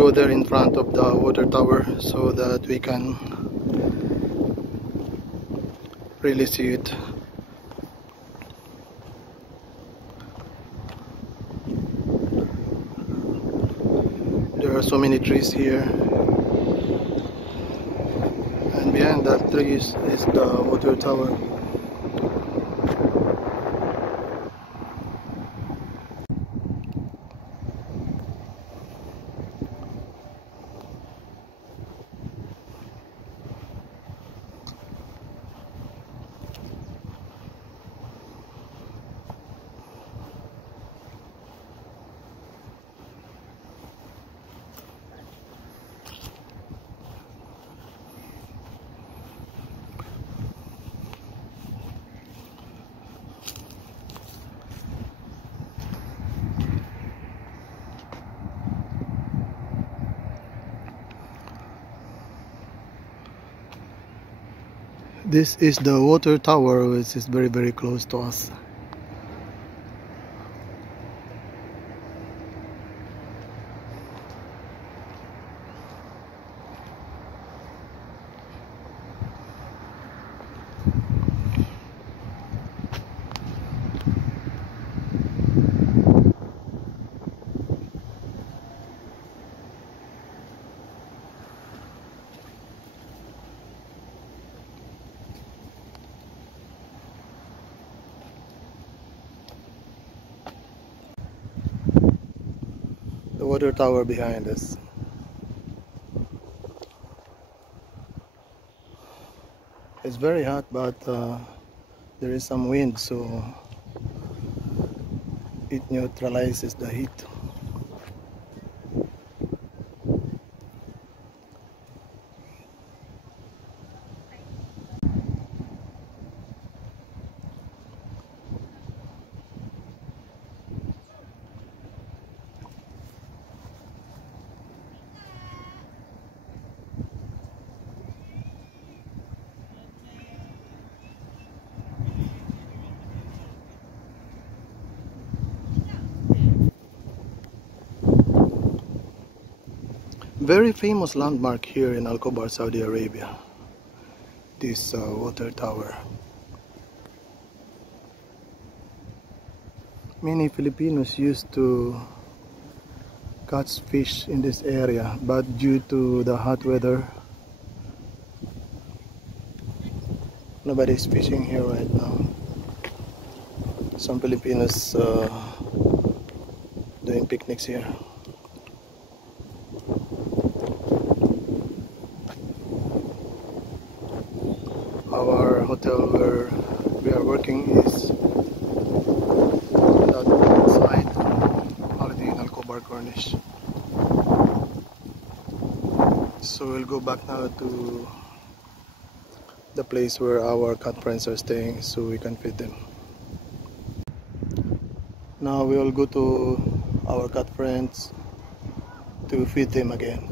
go there in front of the water tower so that we can really see it. There are so many trees here, and behind that trees is the water tower. This is the water tower, which is very close to us. The water tower behind us. It's very hot, but there is some wind, so it neutralizes the heat. Very famous landmark here in Alkhobar, Saudi Arabia. This water tower. Many Filipinos used to catch fish in this area, but due to the hot weather, nobody is fishing here right now. Some Filipinos doing picnics here. Our hotel where we are working is that side, Holiday in Khobar Corniche. So we'll go back now to the place where our cat friends are staying so we can feed them. Now we will go to our cat friends to feed them again.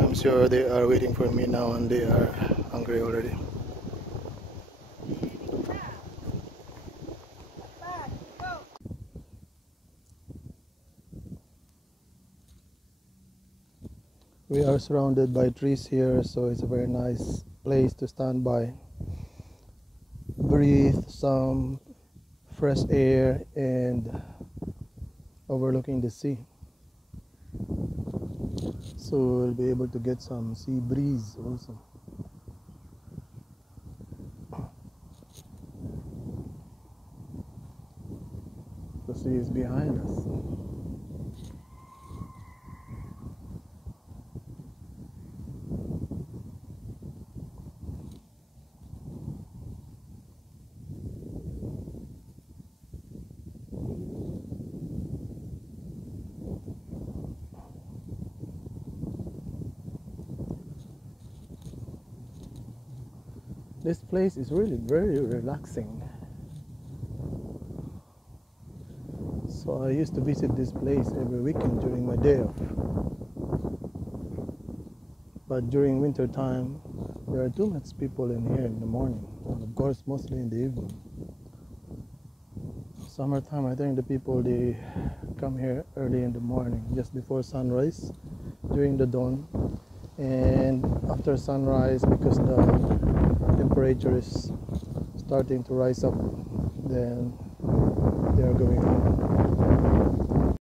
I'm sure they are waiting for me now and they are hungry already. We are surrounded by trees here, so it's a very nice place to stand by, breathe some fresh air and overlooking the sea. So we'll be able to get some sea breeze also. The sea is behind us. This place is really very relaxing. So I used to visit this place every weekend during my day off. But during winter time, there are too much people in here in the morning, and of course mostly in the evening. Summertime, I think the people, they come here early in the morning, just before sunrise, during the dawn, and after sunrise, because the temperature is starting to rise up, then they are going home.